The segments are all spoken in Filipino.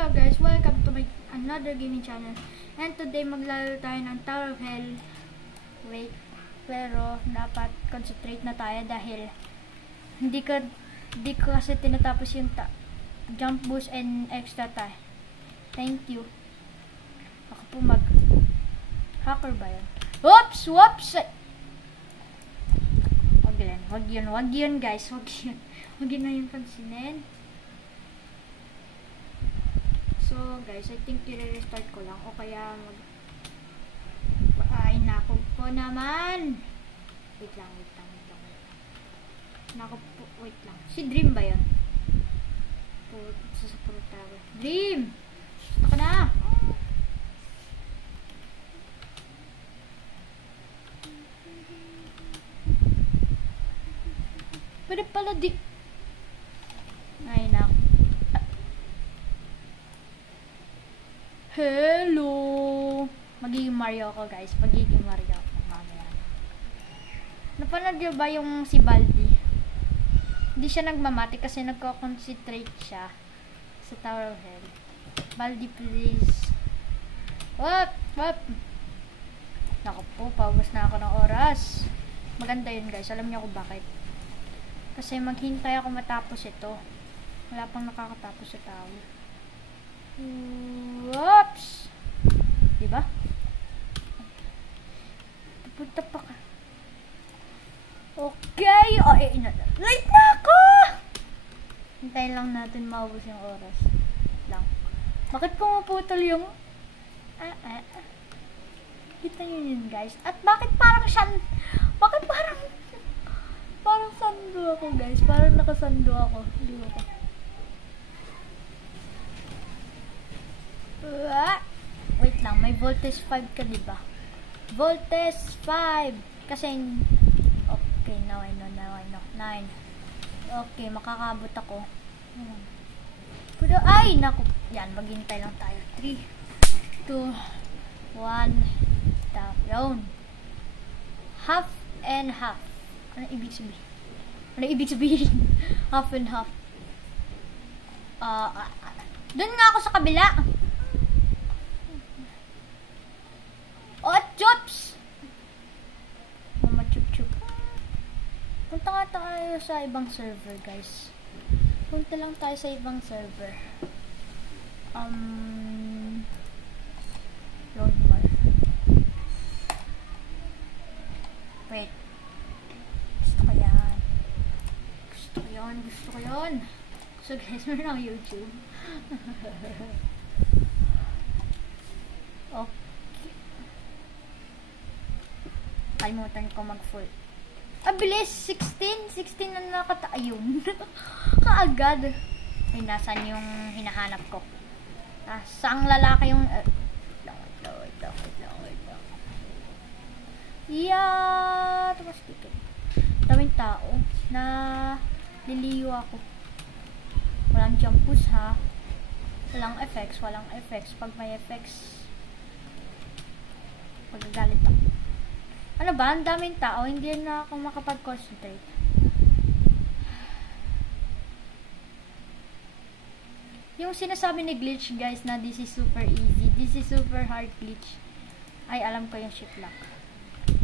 Hello guys, welcome to my another gaming channel. And today maglalaro tayo ng Tower of Hell. Wait, pero dapat concentrate na tayo dahil hindi ko kasi tinatapos yung jump boost and extra tayo. Thank you. Ako po hacker ba yan? Whoops! Wag yun guys, wag yun na yung pansinin. So guys, I think i-restart ko lang o kaya ay nako po naman. Wait lang. Nako po, wait lang. Si Dream ba 'yon? Sa Tower. Dream. Ako na. Pwede pala di. Ay nako. Hello! Magiging Mario ako guys. Mamaya. Napanood niyo ba yung si Baldi? Hindi siya nagmamati kasi nagko-concentrate siya sa Tower of Hell. Baldi please. Wap! Naku po, paubos na ako ng oras. Maganda yun guys. Alam niyo kung bakit? Kasi maghintay ako matapos ito. Wala pang nakakatapos sa tower. Whoops! Diba? Pupunta pa ka. Okay! Late na ako! Hintayin lang natin maubos yung oras. Lang. Bakit pumuputol yung... Kita nyo yun guys. At bakit parang Bakit parang sando ako guys. Parang nakasando ako. Hindi ako. Wait lang, may voltage 5 ka diba? Voltage 5 kasi okay, now I know 9. Okay, makakabot ako. Pero ay naku, yan, maghintay lang tayo. 3 2 1 stop. Yun. Half and half. Ano ibig sabihin? Half and half. Doon nga ako sa kabila. Chops! Mama chup. Punta nga tayo sa ibang server, guys. Punta lang tayo sa ibang server. Load more. Wait. Gusto ko yan. So guys, meron ako YouTube. Okay. Kalimutan ko mag-full. Bilis! 16 na nakataayun. Kaagad. Ay, nasan yung hinahanap ko? Saang lalaki yung... Wait lang. Yeah! Tapos dito. Daming tao na liliyo ako. Walang jump boost ha. Walang effects. Pag may effects, magagalit ako. Ano ba? Ang daming tao. Hindi na ako makapag-concentrate. Yung sinasabi ni Glitch, guys, na this is super easy. This is super hard glitch. Ay, alam ko yung shift lock.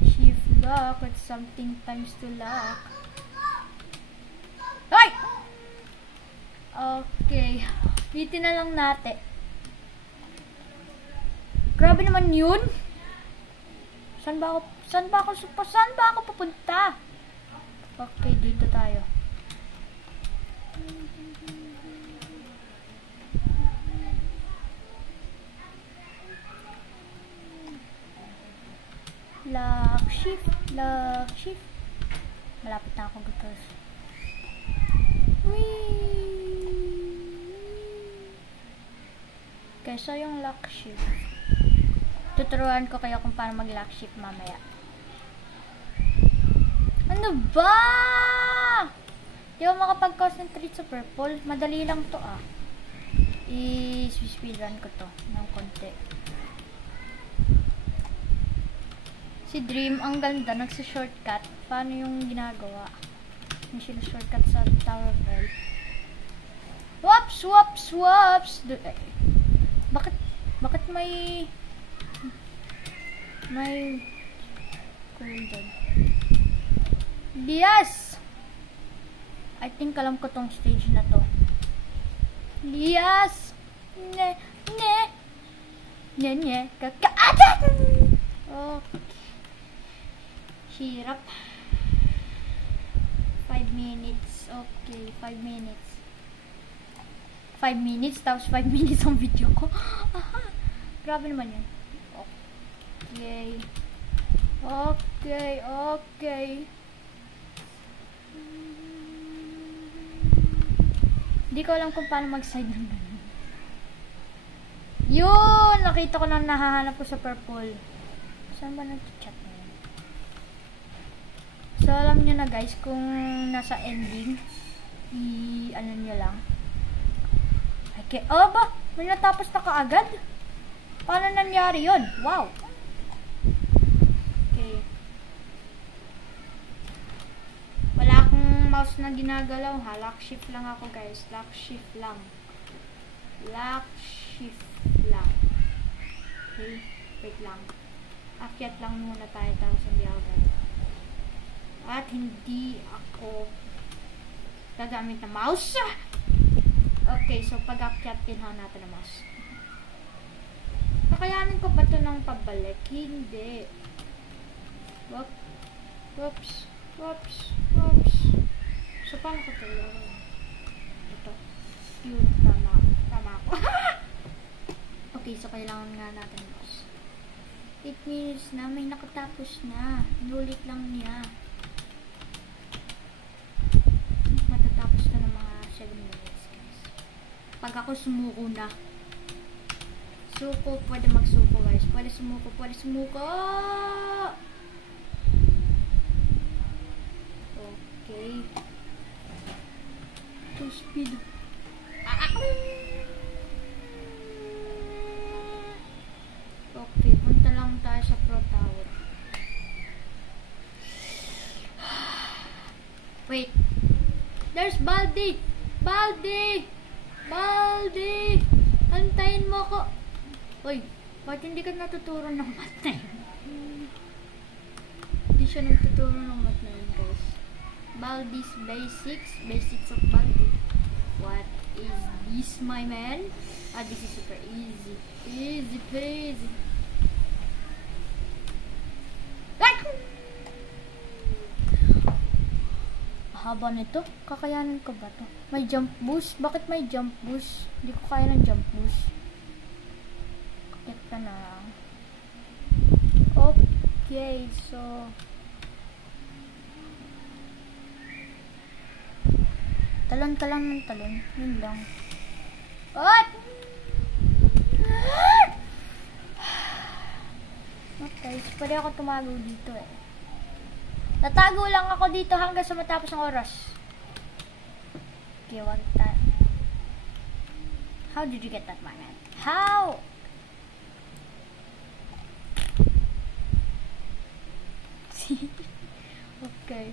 Shift lock with something times to lock. Ay! Okay. Hitin na lang natin. Grabe naman yun. Saan ba ako pupunta? Okay, dito tayo. Lock, shift. Malapit na ako guys. Kaysa yung lock shift. Tuturuan ko kayo kung paano mag-lock shift mamaya. Ano ba? Di ba makapag-concentrate sa purple? Madali lang to I-speedrun ko to ng konti. Si Dream, ang ganda. Nagsi-shortcut. Paano yung ginagawa? Yung sila-shortcut sa Tower of Hell. Whoops. Bakit may golden? Yes! I think alam ko tong stage na to. Yes! Ne. Kakaadan! Okay. Hirap. 5 minutes. Okay, 5 minutes. 5 minutes, tapos 5 minutes ang video ko. Grabe naman yun. Okay. Hindi ko alam kung paano mag-side ng ganun. Yun! Nakita ko na nahahanap ko sa purple. Saan ba nag-chat na yun? So, alam nyo na guys, kung nasa ending, ano nyo lang. Okay. Oh ba? May natapos na kaagad? Paano nangyari yun? Wow! Okay. Wala akong mouse na ginagalaw ha. Lock shift lang ako guys. Lock shift lang. Okay. Wait lang. Akyat lang muna tayo tapos hindi ako gano'n. At hindi ako gagamit ng mouse. Okay, so pag-akyat tinhan natin ang mouse. Kakayanin ko ba ito ng pabalik? Hindi. Whoops. So, paano ko ito? Ito. Yun, tama ako. Okay, so kailangan nga natin ang mouse. 8 minutes na, may nakatapos na. Inulit lang niya. Matatapos na ng mga 7 minutes, guys. Pag ako sumuko na. Suko, pwede magsuko, guys. Pwede sumuko. Okay. To speed. Okay, punta lang tayo sa Pro Tower. Wait. There's Baldi! Antayin mo ko. Uy, bakit hindi ka natuturo ng math na yun? Hindi siya natuturo ng math na yun, guys. Baldi's basics of Baldi. What is this, my man? This is super easy. Easy peasy. Haba nito. Kakayanin ko ba to? May jump boost? Bakit may jump boost? Hindi ko kaya ng jump boost. Kakita na lang. Okay, so talon ng talon. Yun lang. What? Okay, so pwede ako tumago dito eh. Tatago lang ako dito hanggang sa matapos ang oras. Okay, what that? How did you get that, my man? How? Okay.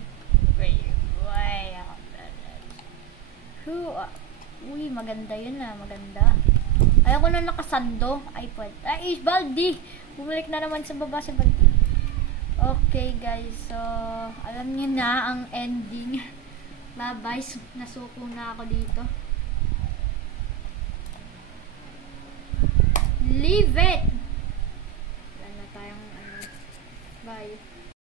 Wait. Uy, maganda yun ah. Maganda. Ayoko na nakasando. Ay, pwede. Ay, Baldi! Bumalik na naman sa baba si Baldi. Okay, guys. So, alam niyo na ang ending. Bye-bye. Nasuko na ako dito. Leave it! Wala na tayong ano. Bye.